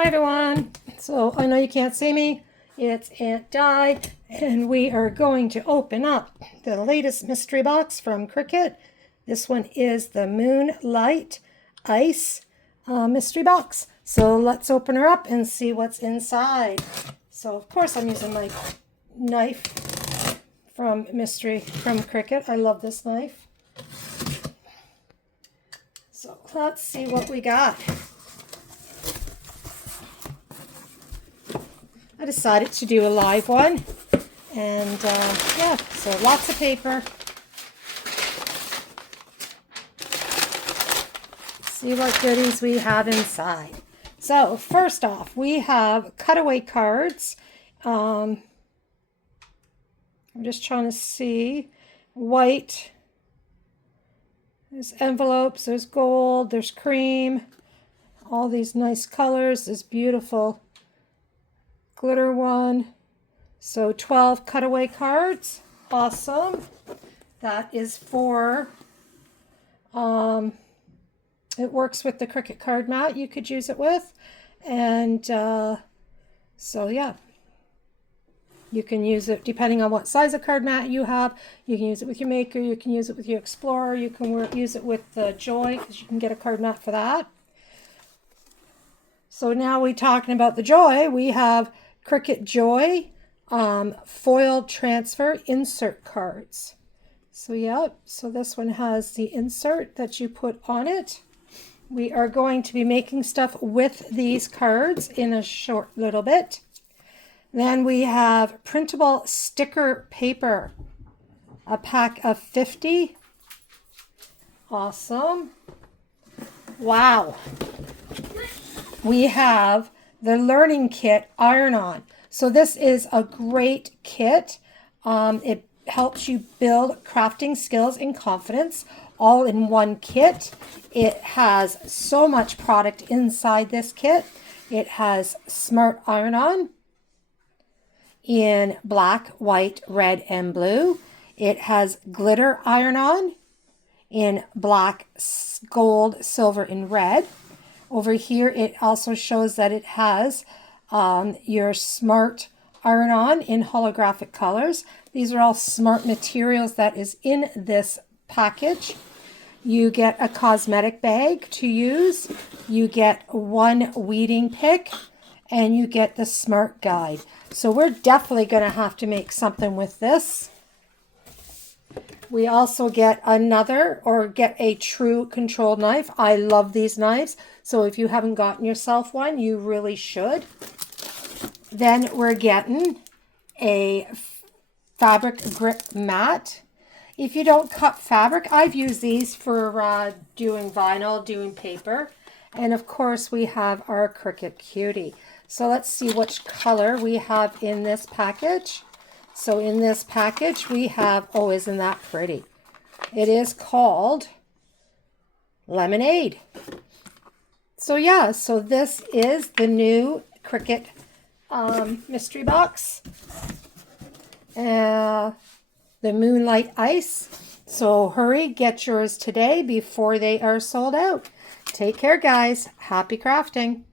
Hi everyone. So I know you can't see me. It's AuntDi, and we are going to open up the latest mystery box from Cricut. This one is the MoonLit Ice mystery box. So let's open her up and see what's inside. So of course I'm using my knife from Cricut. I love this knife. So let's see what we got. I decided to do a live one, and yeah, so lots of paper. See what goodies we have inside. So first off, we have cutaway cards. I'm just trying to see. White. There's envelopes, there's gold, there's cream. All these nice colors, this beautiful glitter one. So 12 cutaway cards. Awesome. That is for, it works with the Cricut card mat you could use it with. And so yeah, you can use it depending on what size of card mat you have. You can use it with your Maker, you can use it with your Explorer, you can use it with the Joy, because you can get a card mat for that. So now we're talking about the Joy. We have Cricut Joy foil transfer insert cards. So yeah, so this one has the insert that you put on it. We are going to be making stuff with these cards in a short little bit. Then we have printable sticker paper, a pack of 50. Awesome. Wow. We have the Learning Kit iron-on. So this is a great kit. It helps you build crafting skills and confidence all in one kit. It has so much product inside this kit. It has smart iron-on in black, white, red, and blue. It has glitter iron-on in black, gold, silver, and red. Over here, it also shows that it has your smart iron-on in holographic colors. These are all smart materials that is in this package. You get a cosmetic bag to use. You get one weeding pick, and you get the smart guide. So we're definitely going to have to make something with this. We also get get a true controlled knife. I love these knives. So if you haven't gotten yourself one, you really should. Then we're getting a fabric grip mat. If you don't cut fabric, I've used these for doing vinyl, doing paper. And of course we have our Cricut Cutie. So let's see which color we have in this package. So in this package we have, oh, isn't that pretty? It is called Lemonade. So yeah, so this is the new Cricut mystery box. The MoonLit Ice. So hurry, get yours today before they are sold out. Take care, guys. Happy crafting.